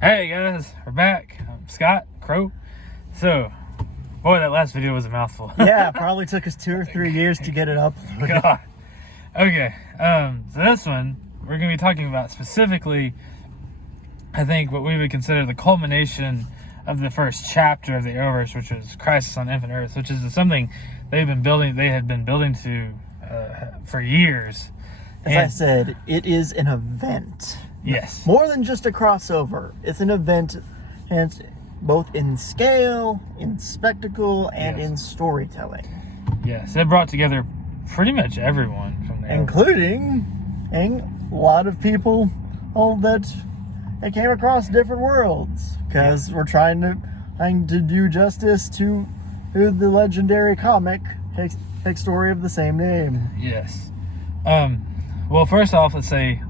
Hey guys, we're back. I'm Scott Crow. So, boy, that last video was a mouthful. Yeah, probably took us 2 or 3 years to get it up. God. Okay, so this one, we're going to be talking about specifically, I think, what we would consider the culmination of the first chapter of the Arrowverse, which was Crisis on Infinite Earths, which is something they had been building to for years. As I said, it is an event. Yes. More than just a crossover. It's an event, and both in scale, in spectacle, and in storytelling. Yes, it brought together pretty much everyone from there. Including a lot of people that came across different worlds. Because we're trying to do justice to the legendary comic story of the same name. Yes. Well, first off, let's say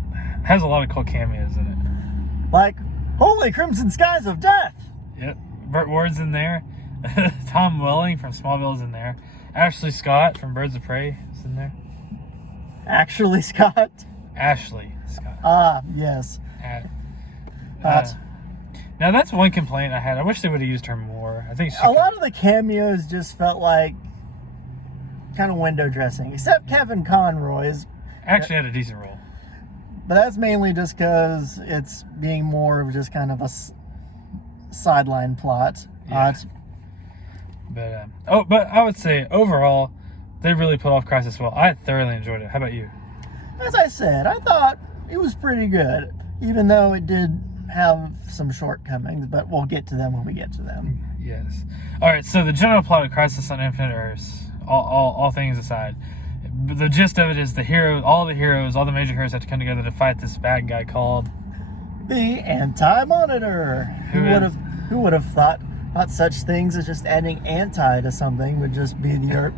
has a lot of cool cameos in it. Like, Holy Crimson Skies of Death! Yep. Burt Ward's in there. Tom Welling from Smallville's in there. Ashley Scott from Birds of Prey is in there. Actually, Scott? Ashley Scott. Ah, yes. Now, that's one complaint I had. I wish they would have used her more. I think a lot of the cameos just felt like kind of window dressing, except Kevin Conroy's. Actually had a decent role. But that's mainly just because it's being more of just kind of a sideline plot. Yeah. But I would say overall, they really put off Crisis well. I thoroughly enjoyed it. How about you? As I said, I thought it was pretty good, even though it did have some shortcomings, but we'll get to them when we get to them. Yes. All right, so the general plot of Crisis on Infinite Earths, all things aside, the gist of it is all the major heroes have to come together to fight this bad guy called the Anti-Monitor. Who would have thought such things as just adding anti to something would just be her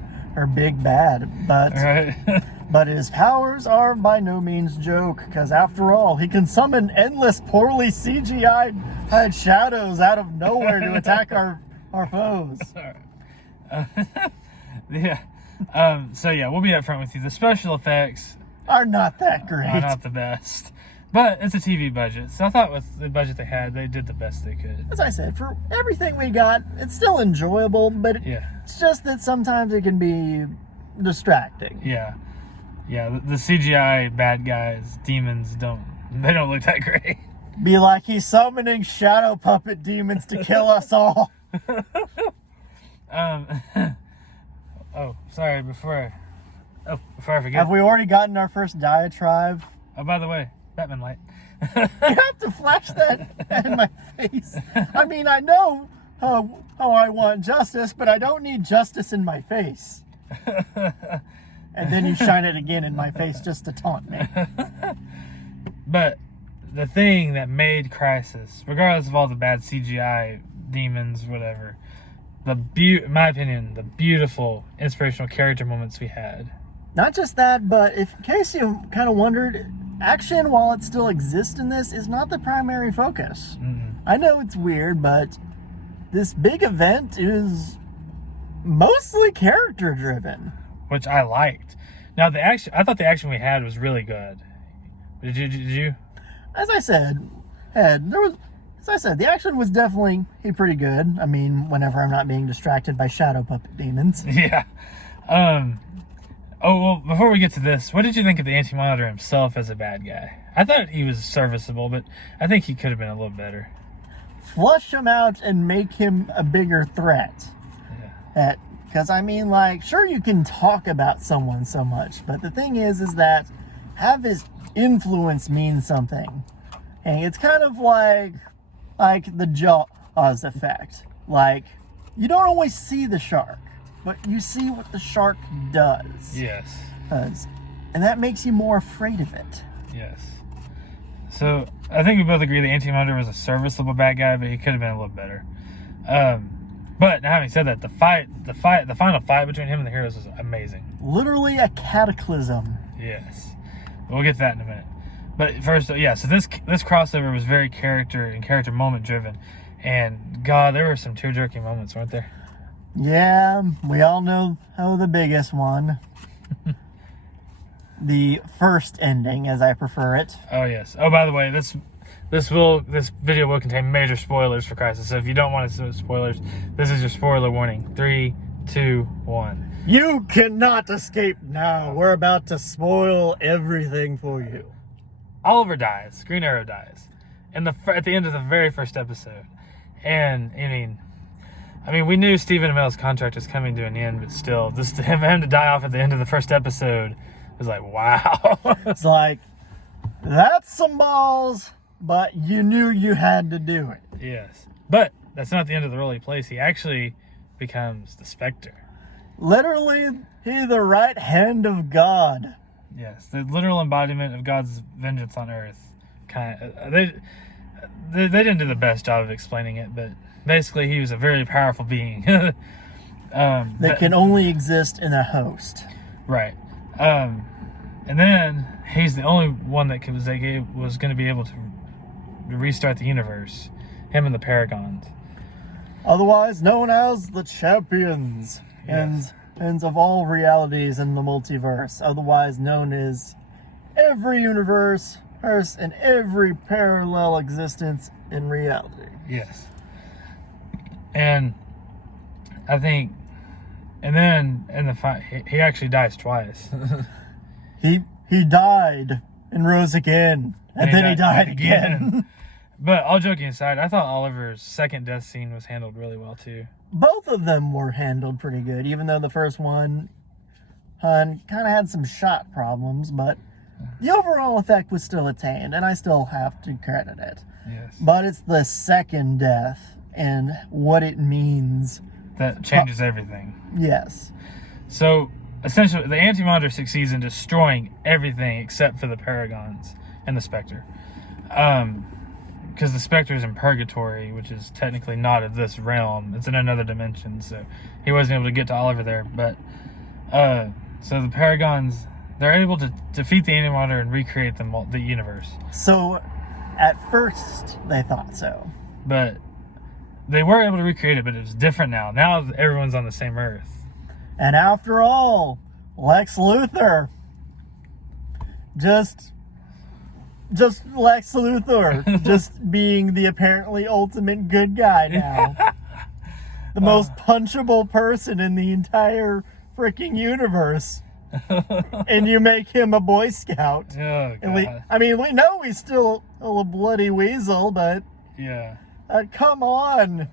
big bad, but right. But his powers are by no means joke, because after all, he can summon endless poorly CGI'd shadows out of nowhere to attack our foes. Yeah. So yeah, we'll be upfront with you. The special effects are not that great. Are not the best. But it's a TV budget, so I thought with the budget they had, they did the best they could. As I said, for everything we got, it's still enjoyable, but it's just that sometimes it can be distracting. Yeah. Yeah, the CGI bad guys, demons, don't look that great. Be like he's summoning shadow puppet demons to kill us all. Oh, sorry, before I forget. Have we already gotten our first diatribe? Oh, by the way, Batman light. You have to flash that in my face. I mean, I know how I want justice, but I don't need justice in my face. And then you shine it again in my face just to taunt me. But the thing that made Crisis, regardless of all the bad CGI, demons, whatever, in my opinion, the beautiful, inspirational character moments we had. Not just that, but in case you kind of wondered, action, while it still exists in this, is not the primary focus. Mm-mm. I know it's weird, but this big event is mostly character driven, which I liked. Now I thought the action we had was really good. Did you? As I said, the action was definitely pretty good. I mean, whenever I'm not being distracted by shadow puppet demons. Yeah. Oh, well, before we get to this, what did you think of the Anti-Monitor himself as a bad guy? I thought he was serviceable, but I think he could have been a little better. Flush him out and make him a bigger threat. Yeah. Because, I mean, like, sure, you can talk about someone so much, but the thing is that have his influence mean something. And it's kind of like the Jaws effect. Like, you don't always see the shark, but you see what the shark does. Yes. And that makes you more afraid of it. Yes. So, I think we both agree the Anti-Monitor was a serviceable bad guy, but he could have been a little better. But having said that, the final fight between him and the heroes was amazing. Literally a cataclysm. Yes. We'll get to that in a minute. But first, so this crossover was very character moment driven. And God, there were some tear-jerking moments, weren't there? Yeah, we all know the biggest one. The first ending, as I prefer it. Oh, yes. Oh, by the way, this this video will contain major spoilers for Crisis. So if you don't want to see spoilers, this is your spoiler warning. 3, 2, 1. You cannot escape now. We're about to spoil everything for you. Oliver dies. Green Arrow dies. At the end of the very first episode. And, I mean, we knew Stephen Amell's contract was coming to an end, but still, just him to die off at the end of the first episode was like, wow. It's like, that's some balls, but you knew you had to do it. Yes. But that's not the end of the role he plays. He actually becomes the Spectre. Literally, he's the right hand of God. Yes, the literal embodiment of God's vengeance on Earth. They didn't do the best job of explaining it, but basically he was a very powerful being. That can only exist in a host. Right. And then he's the only one that was going to be able to restart the universe. Him and the Paragons. Otherwise known as the Champions. Yes. Ends of all realities in the multiverse. Otherwise known as every universe and every parallel existence in reality. Yes. And I think, and then in the fight, he actually dies twice. He died and rose again, and then he died again. But all joking aside, I thought Oliver's second death scene was handled really well too. Both of them were handled pretty good, even though the first one kind of had some shot problems, but the overall effect was still attained, and I still have to credit it. Yes. But it's the second death and what it means. That changes everything. Yes. So, essentially, the Anti-Monitor succeeds in destroying everything except for the Paragons and the Spectre. Because the Spectre is in Purgatory, which is technically not of this realm. It's in another dimension, so he wasn't able to get to Oliver there. But, so the Paragons, they're able to defeat the Anti-Monitor and recreate the universe. So, at first, they thought so. But they were able to recreate it, but it was different now. Now everyone's on the same Earth. And after all, Lex Luthor, just Lex Luthor, just being the apparently ultimate good guy now. The most punchable person in the entire freaking universe. And you make him a Boy Scout. Oh, God. We know he's still a bloody weasel, but yeah. Come on.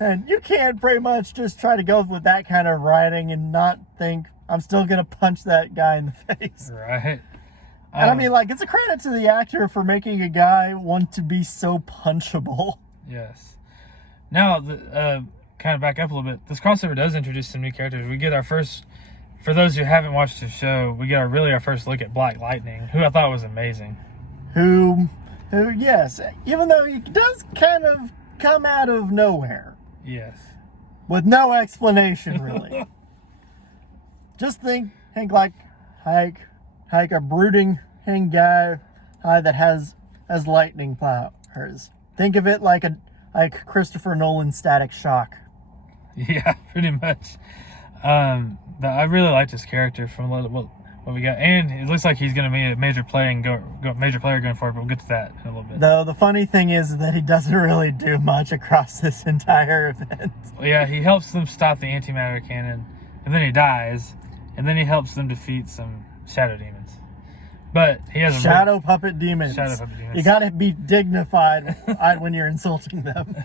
And you can't pretty much just try to go with that kind of writing and not think, I'm still going to punch that guy in the face. Right. And it's a credit to the actor for making a guy want to be so punchable. Yes. Now, kind of back up a little bit, this crossover does introduce some new characters. We get our first, for those who haven't watched the show, we get our first look at Black Lightning, who I thought was amazing. Who, yes, even though he does kind of come out of nowhere. Yes. With no explanation, really. Just think like a brooding guy that has lightning powers. Think of it like Christopher Nolan's Static Shock. Yeah, pretty much. I really liked his character from what we got, and it looks like he's going to be a major player going forward. But we'll get to that in a little bit. Though the funny thing is that he doesn't really do much across this entire event. Well, yeah, he helps them stop the antimatter cannon, and then he dies, and then he helps them defeat some shadow demons. But he has shadow puppet demons. You got to be dignified when you're insulting them.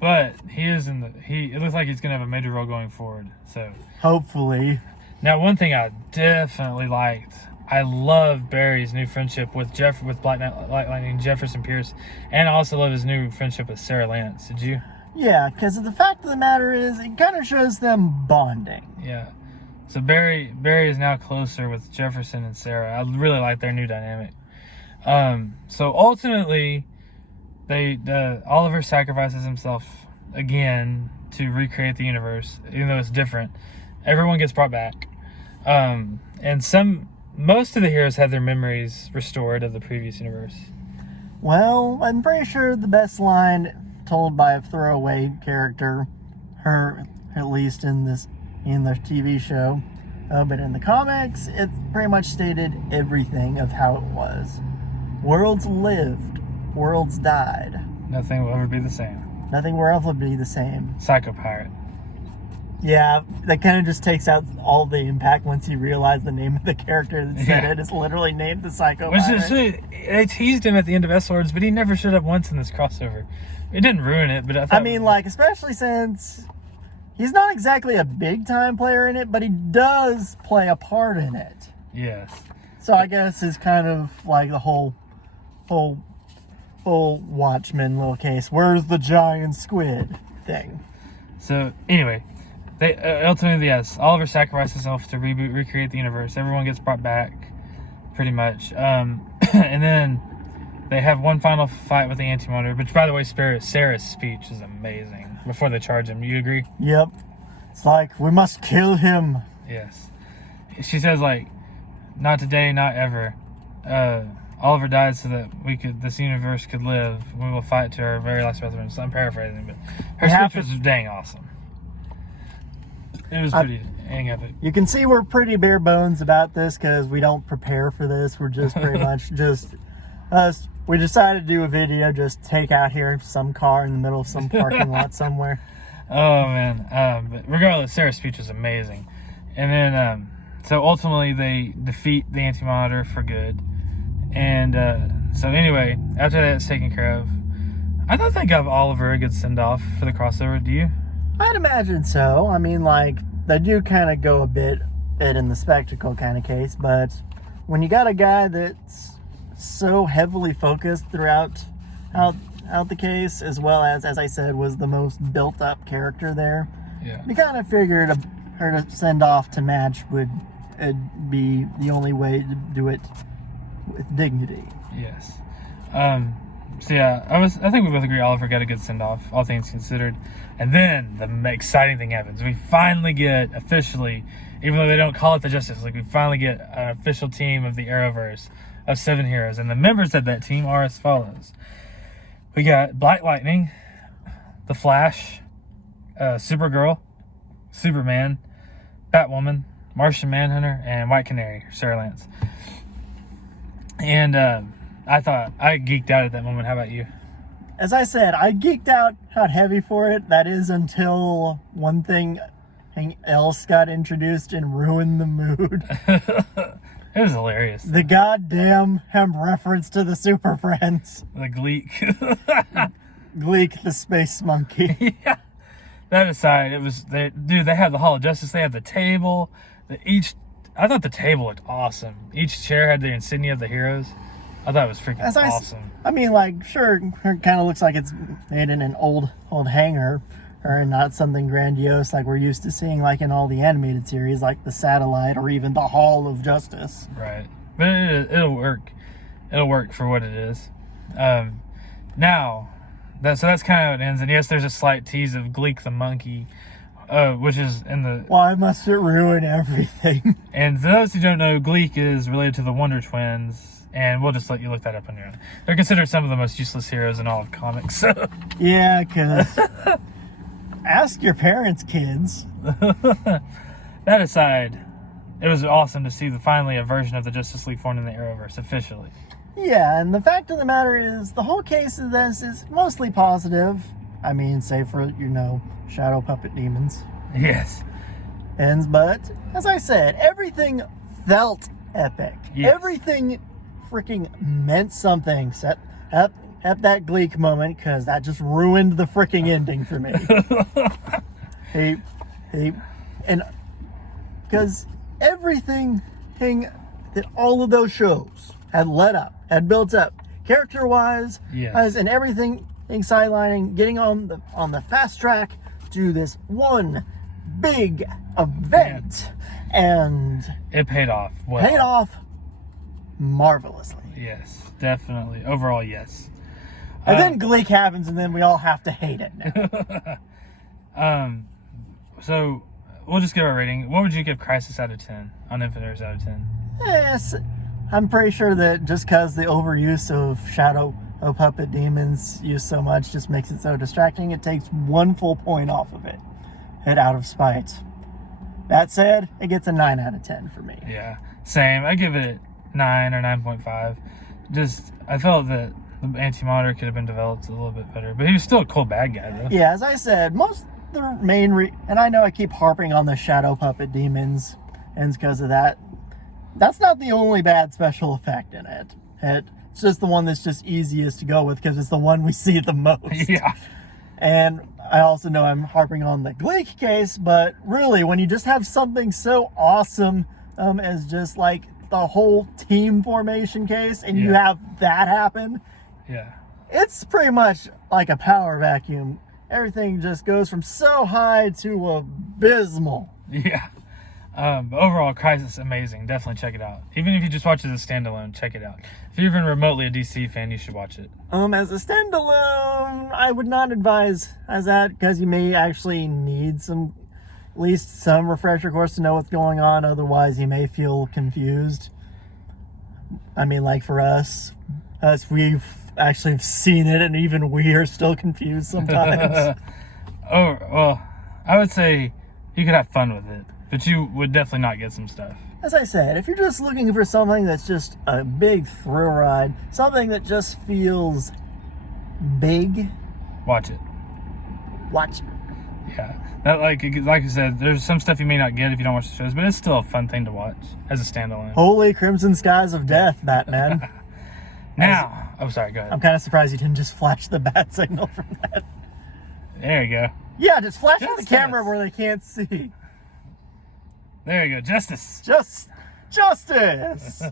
But it looks like he's going to have a major role going forward. So hopefully. Now, one thing I definitely liked, I love Barry's new friendship with Black Lightning, Jefferson Pierce, and I also love his new friendship with Sarah Lance. Did you? Yeah, because the fact of the matter is, it kind of shows them bonding. Yeah. So Barry is now closer with Jefferson and Sarah. I really like their new dynamic. So ultimately, Oliver sacrifices himself again to recreate the universe, even though it's different. Everyone gets brought back. And most of the heroes have their memories restored of the previous universe. Well, I'm pretty sure the best line told by a throwaway character, her at least in the TV show, but in the comics, it pretty much stated everything of how it was. Worlds lived, worlds died. Nothing will ever be the same. Nothing will ever be the same. Psycho Pirate. Yeah, that kind of just takes out all the impact once you realize the name of the character that said it is literally named the Psycho Pirate. They teased him at the end of S-Swords, but he never showed up once in this crossover. It didn't ruin it, but I thought... I mean, like, especially since he's not exactly a big-time player in it, but he does play a part in it. Yes. So I guess it's kind of like the whole Watchmen little case. Where's the giant squid thing? So, anyway... They ultimately, yes, Oliver sacrifices himself to recreate the universe. Everyone gets brought back, pretty much. And then they have one final fight with the Anti-Monitor, which, by the way, Sarah's speech is amazing before they charge him. You agree? Yep. It's like, we must kill him. Yes. She says, like, not today, not ever. Oliver died so that this universe could live. We will fight to our very last breath. I'm paraphrasing, but her speech was dang awesome. It was pretty epic. You can see we're pretty bare bones about this because we don't prepare for this. We're just pretty much just us. We decided to do a video, just take out here some car in the middle of some parking lot somewhere. Oh, man. But regardless, Sarah's speech was amazing. And then, so ultimately they defeat the Anti-Monitor for good. And so anyway, after that's taken care of, I thought they gave Oliver a good send-off for the crossover. Do you? I'd imagine so. I mean, like, they do kind of go a bit in the spectacle kind of case, but when you got a guy that's so heavily focused throughout the case, as well as I said, was the most built-up character there, you kind of figured her to send off to match would be the only way to do it with dignity. Yes. So yeah, I think we both agree Oliver got a good send-off, all things considered. And then the exciting thing happens. We finally get officially, even though they don't call it the Justice League, we finally get an official team of the Arrowverse of 7 heroes. And the members of that team are as follows. We got Black Lightning, The Flash, Supergirl, Superman, Batwoman, Martian Manhunter, and White Canary, Sarah Lance. And I geeked out at that moment. How about you? As I said, I geeked out heavy for it. That is until one thing else got introduced and ruined the mood. It was hilarious. The goddamn reference to the Super Friends. The Gleek. Gleek, the space monkey. Yeah. That aside, they had the Hall of Justice. They had the table. I thought the table looked awesome. Each chair had the insignia of the heroes. I thought it was freaking awesome. I mean, like, sure, it kind of looks like it's made in an old hangar, or not something grandiose like we're used to seeing, like in all the animated series, like the Satellite or even the Hall of Justice. Right, but it'll work. It'll work for what it is. Now, that's kind of how it ends. And yes, there's a slight tease of Gleek the monkey, which is in the... Why must it ruin everything? And for those who don't know, Gleek is related to the Wonder Twins. And we'll just let you look that up on your own. They're considered some of the most useless heroes in all of comics. So. Yeah, because ask your parents, kids. That aside, it was awesome to see finally a version of the Justice League formed in the Arrowverse, officially. Yeah, and the fact of the matter is, the whole case of this is mostly positive. I mean, save for, shadow puppet demons. Yes. But, as I said, everything felt epic. Yes. Everything freaking meant something. Set up that Gleek moment, because that just ruined the freaking ending for me. And because everything that all of those shows had built up, character-wise, yes, and everything sidelining, getting on the fast track to this one big event, and it paid off. Well. Paid off marvelously. Yes, definitely. Overall, yes. And then Gleek happens, and then we all have to hate it now. So we'll just give our rating. What would you give Crisis out of 10 on Infinite Earths out of 10? Yes, I'm pretty sure that just because the overuse of shadow puppet demons used so much just makes it so distracting, it takes 1 full point off of it. Out of spite. That said, it gets a 9 out of 10 for me. Yeah, same. I give it 9 or 9.5. I felt that the Anti-Monitor could have been developed a little bit better, but he was still a cool bad guy though. Yeah, as I said, most the main and I know I keep harping on the shadow puppet demons, and it's because of that. That's not the only bad special effect in it. It's just the one that's just easiest to go with because it's the one we see the most. Yeah. And I also know I'm harping on the Gleek case, but really, when you just have something so awesome as just like the whole team formation case, and you have that happen, it's pretty much like a power vacuum. Everything just goes from so high to abysmal. Yeah. But overall, Crisis, amazing. Definitely check it out. Even if you just watch it as a standalone, check it out. If you're even remotely a DC fan, you should watch it. As a standalone, I would not advise as that because you may actually need at least some refresher course to know what's going on. Otherwise, you may feel confused. I mean, like for us we've actually seen it, and even we are still confused sometimes. Oh, well, I would say you could have fun with it. But you would definitely not get some stuff. As I said, if you're just looking for something that's just a big thrill ride, something that just feels big, watch it. Watch it. Yeah. That, like I said, there's some stuff you may not get if you don't watch the shows, but it's still a fun thing to watch as a standalone. Holy Crimson Skies of Death, Batman. Now, sorry, go ahead. I'm kind of surprised you didn't just flash the bat signal from that. There you go. Yeah, just flash at the camera where they can't see. There you go, justice. Justice.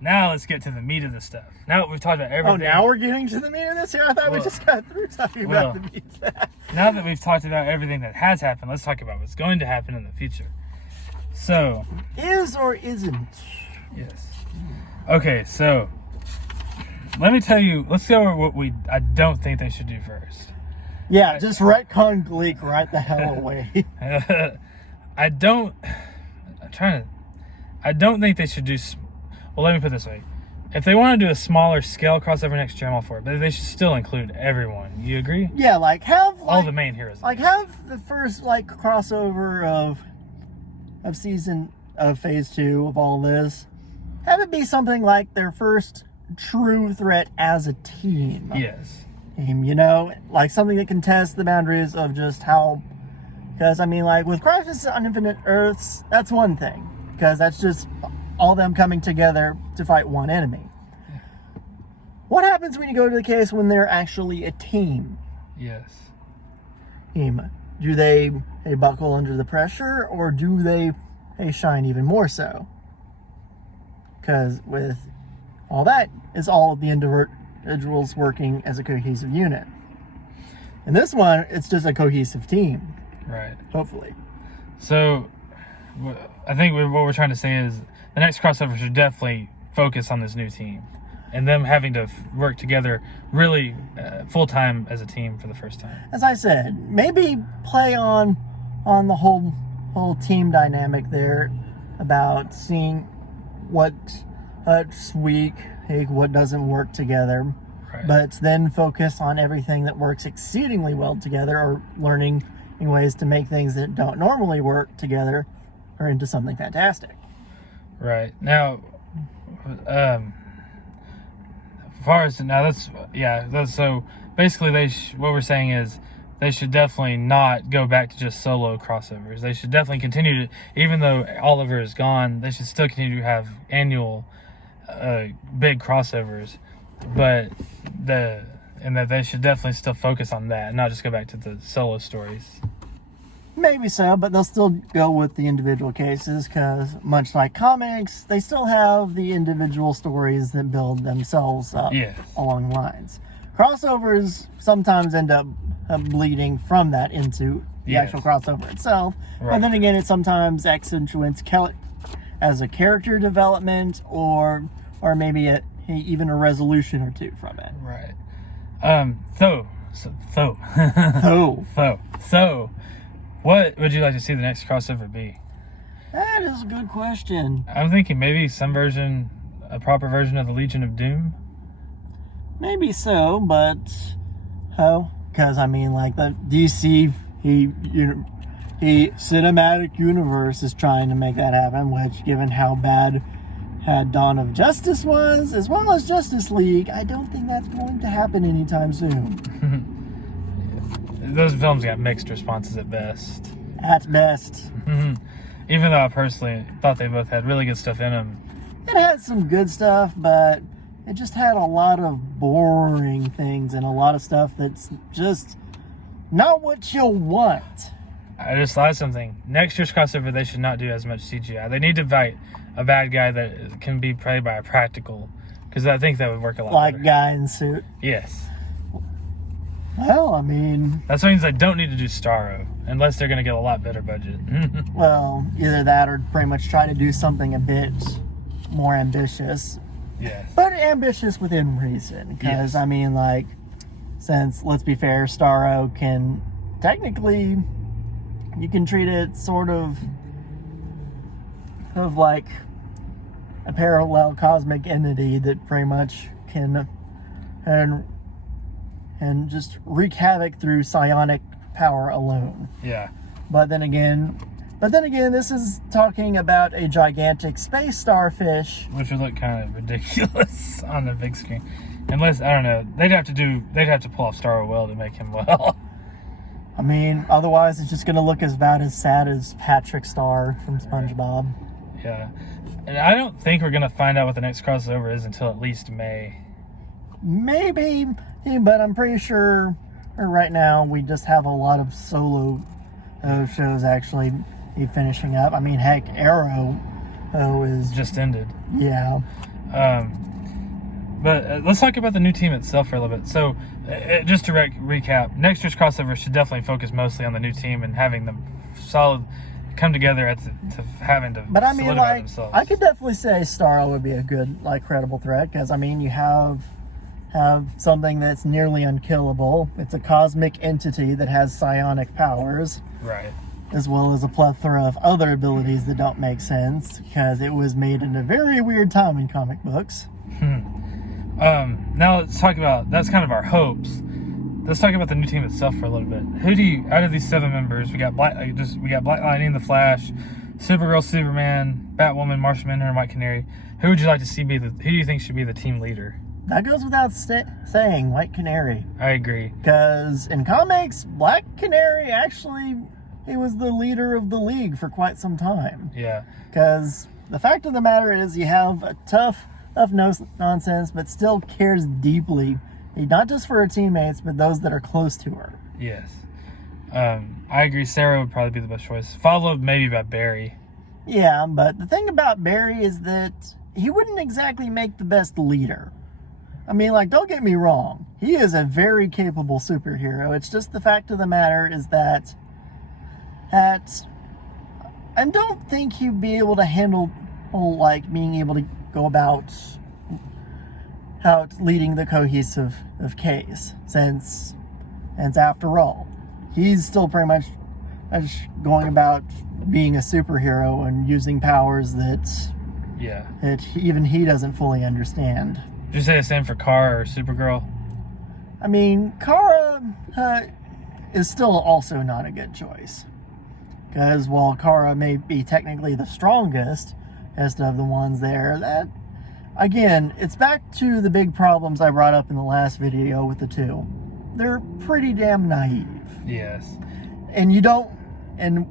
Now let's get to the meat of the stuff. Now that we've talked about everything. Oh, now we're getting to the meat of this here? I thought we just got through talking about the meat of that. Now that we've talked about everything that has happened, let's talk about what's going to happen in the future. So. Is or isn't? Yes. Okay, so let me tell you, let's go over what I don't think they should do first. Yeah, just retcon Gleek right the hell away. I don't think they should do. Well, let me put it this way: if they want to do a smaller scale crossover next year, I'm all for it. But they should still include everyone. You agree? Yeah, all the main heroes. Have the first crossover of phase 2 of all this. Have it be something like their first true threat as a team. Yes. Like something that can test the boundaries of just how. Because, with Crisis on Infinite Earths, that's one thing. Because that's just all them coming together to fight one enemy. Yeah. What happens when you go to the case when they're actually a team? Yes. Do they buckle under the pressure, or do they shine even more so? Because with all that, it's all of the individuals working as a cohesive unit. In this one, it's just a cohesive team. Right. Hopefully. So, I think what we're trying to say is the next crossover should definitely focus on this new team and them having to work together really full-time as a team for the first time. As I said, maybe play on the whole team dynamic there about seeing what's weak, what doesn't work together, right. But then focus on everything that works exceedingly well together, or learning ways to make things that don't normally work together or into something fantastic. Right. Now, so basically what we're saying is they should definitely not go back to just solo crossovers. They should definitely continue to, even though Oliver is gone, they should still continue to have annual big crossovers, and that they should definitely still focus on that and not just go back to the solo stories. Maybe so, but they'll still go with the individual cases because, much like comics, they still have the individual stories that build themselves up along the lines. Crossovers sometimes end up bleeding from that into the actual crossover itself, but then again, it sometimes accentuates as a character development or maybe even a resolution or two from it. Right. So, what would you like to see the next crossover be? That is a good question. I'm thinking maybe a proper version of the Legion of Doom. Maybe so, but because the DC cinematic universe is trying to make that happen, which, given how bad had Dawn of Justice was, as well as Justice League. I don't think that's going to happen anytime soon. Those films got mixed responses at best. At best. Even though I personally thought they both had really good stuff in them. It had some good stuff, but it just had a lot of boring things and a lot of stuff that's just not what you want. I just thought something. Next year's crossover, they should not do as much CGI. They need to fight a bad guy that can be played by a practical, because I think that would work a lot like better. guy in suit. Yes. Well, I mean... That's what means they don't need to do Starro, unless they're going to get a lot better budget. Well, either that or pretty much try to do something a bit more ambitious. Yes. But ambitious within reason. Because, Yes. I mean, like, since, let's be fair, Starro can technically... You can treat it sort of like a parallel cosmic entity that pretty much can and just wreak havoc through psionic power alone. Yeah. But then again, this is talking about a gigantic space starfish. Which would look kind of ridiculous on the big screen. Unless, I don't know, they'd have to pull off Starro well to make him well. I mean, otherwise it's just going to look about as sad as Patrick Star from SpongeBob. Yeah. And I don't think we're going to find out what the next crossover is until at least May. Maybe, but I'm pretty sure right now we just have a lot of solo shows actually be finishing up. I mean, heck, Arrow is... Just ended. Yeah. But let's talk about the new team itself for a little bit. So, just to recap, next year's crossover should definitely focus mostly on the new team and having them solid come together to having to But I mean, solidify like, themselves. I could definitely say Starro would be a good, like, credible threat, because, I mean, you have something that's nearly unkillable. It's a cosmic entity that has psionic powers. Right. As well as a plethora of other abilities that don't make sense, because it was made in a very weird time in comic books. Now let's talk about, that's kind of our hopes. Let's talk about the new team itself for a little bit. Who do you, out of these 7 members, we got Black Lightning, The Flash, Supergirl, Superman, Batwoman, Martian Manhunter, and White Canary. Who would you like to see who do you think should be the team leader? That goes without saying, White Canary. I agree. Because in comics, Black Canary actually, he was the leader of the League for quite some time. Yeah. Because the fact of the matter is, you have a tough nonsense, but still cares deeply, not just for her teammates, but those that are close to her. Yes. I agree. Sarah would probably be the best choice. Followed maybe by Barry. Yeah, but the thing about Barry is that he wouldn't exactly make the best leader. I mean, like, don't get me wrong. He is a very capable superhero. It's just the fact of the matter is that I don't think he'd be able to handle, like, being able to go about leading the cohesive case, since after all, he's still pretty much going about being a superhero and using powers that even he doesn't fully understand. Did you say the same for Kara or Supergirl? I mean, Kara is still also not a good choice. Because while Kara may be technically the strongest of the ones there, that, again, it's back to the big problems I brought up in the last video with the two. They're pretty damn naive. Yes. And you don't, and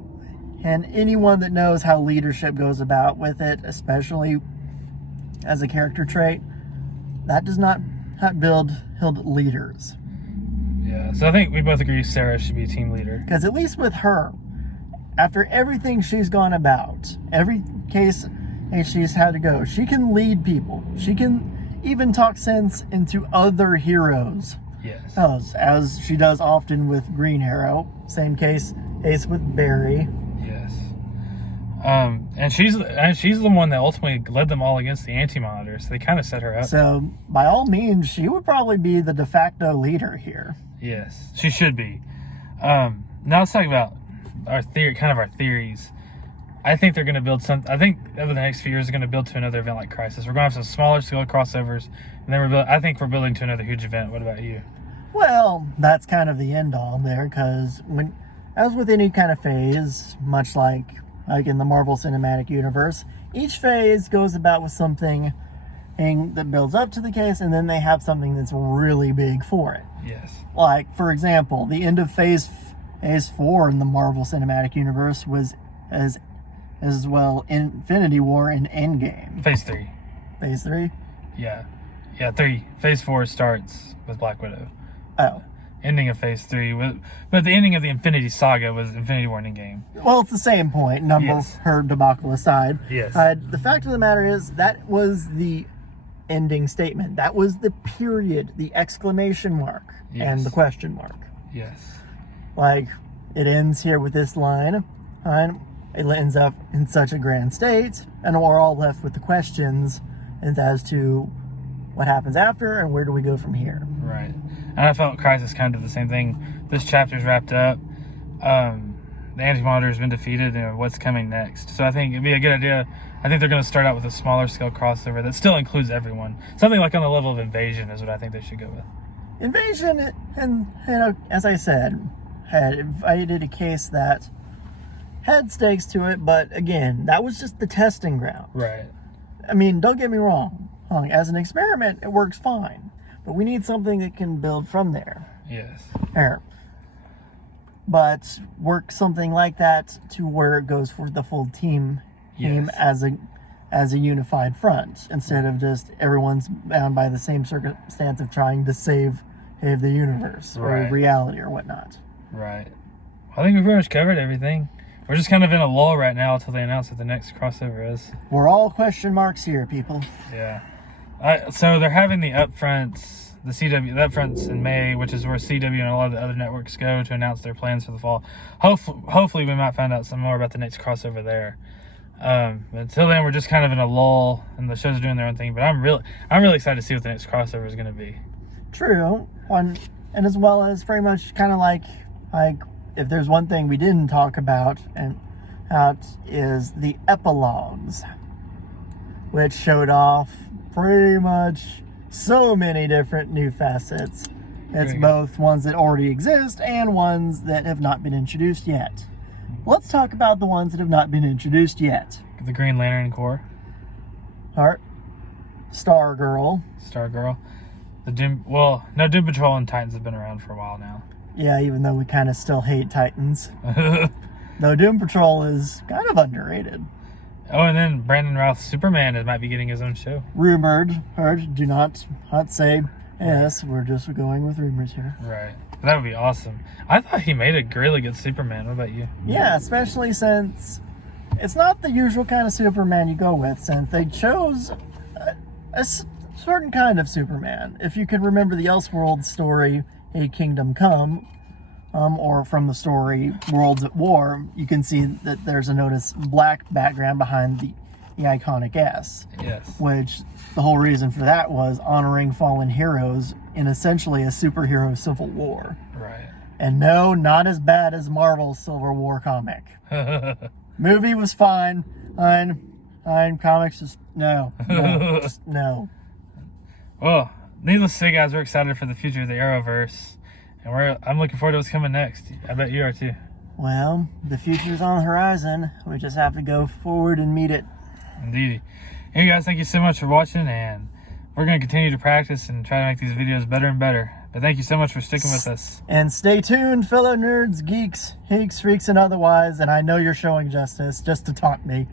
anyone that knows how leadership goes about with it, especially as a character trait, that does not build leaders. Yeah, so I think we both agree Sarah should be a team leader. Because at least with her, after everything she's gone about, every case she's had to go, she can lead people. She can even talk sense into other heroes. Yes. As she does often with Green Arrow. Same case with Barry. Yes. And she's the one that ultimately led them all against the Anti-Monitor, so they kind of set her up. So, by all means, she would probably be the de facto leader here. Yes, she should be. Now let's talk about our theories. I think they're going to build I think over the next few years, they're going to build to another event like Crisis. We're going to have some smaller scale crossovers, and then I think we're building to another huge event. What about you? Well, that's kind of the end all there, because as with any kind of phase, much like in the Marvel Cinematic Universe, each phase goes about with something that builds up to the case, and then they have something that's really big for it. Yes. Like, for example, the end of phase 4 in the Marvel Cinematic Universe was as well Infinity War and Endgame. Phase 3. Phase 3? Yeah. Yeah, 3. Phase 4 starts with Black Widow. Oh. Ending of phase 3. But the ending of the Infinity Saga was Infinity War and Endgame. Well, it's the same point, her debacle aside. Yes. The fact of the matter is, that was the ending statement. That was the period, the exclamation mark, and the question mark. Yes. Like, it ends here with this line, and it ends up in such a grand state, and we're all left with the questions as to what happens after and where do we go from here. Right. And I felt Crisis kind of the same thing. This chapter's wrapped up. The Anti-Monitor has been defeated, and what's coming next. So I think it'd be a good idea. I think they're going to start out with a smaller scale crossover that still includes everyone. Something like on the level of Invasion is what I think they should go with. Invasion, and as I said, had invited a case that had stakes to it, but again, that was just the testing ground. Right. I mean, don't get me wrong. As an experiment, it works fine. But we need something that can build from there. Yes. But work something like that to where it goes for the full team as a unified front, instead of just everyone's bound by the same circumstance of trying to save the universe or reality or whatnot. Right. I think we've pretty much covered everything. We're just kind of in a lull right now until they announce what the next crossover is. We're all question marks here, people. Yeah. So they're having the upfronts. The upfronts in May, which is where CW and a lot of the other networks go to announce their plans for the fall. Hopefully we might find out some more about the next crossover there. But until then, we're just kind of in a lull, and the shows are doing their own thing. But I'm really excited to see what the next crossover is going to be. True, and as well as pretty much kind of like if there's one thing we didn't talk about, and that is the epilogues, which showed off pretty much so many different new facets. It's both ones that already exist and ones that have not been introduced yet. Let's talk about the ones that have not been introduced yet. The Green Lantern Corps. Stargirl. The Doom Patrol and Titans have been around for a while now. Yeah, even though we kind of still hate Titans. Though Doom Patrol is kind of underrated. Oh, and then Brandon Routh's Superman might be getting his own show. Rumored. Do not say yes. We're just going with rumors here. Right. That would be awesome. I thought he made a really good Superman. What about you? Yeah, especially since it's not the usual kind of Superman you go with, since they chose a certain kind of Superman. If you can remember the Elseworlds story, A Kingdom Come, or from the story Worlds at War, you can see that there's a notice black background behind the iconic S. Yes. Which the whole reason for that was honoring fallen heroes in essentially a superhero civil war. Right. And no, not as bad as Marvel's Civil War comic. Movie was fine. Comics just no. Well, needless to say, guys, we're excited for the future of the Arrowverse. And I'm looking forward to what's coming next. I bet you are too. Well, the future's on the horizon. We just have to go forward and meet it. Indeed. Hey guys, thank you so much for watching, and we're going to continue to practice and try to make these videos better and better. But thank you so much for sticking with us. And stay tuned, fellow nerds, geeks, freaks, and otherwise. And I know you're showing justice just to taunt me.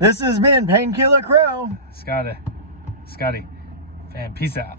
This has been Painkiller Crow. Scotty. And peace out.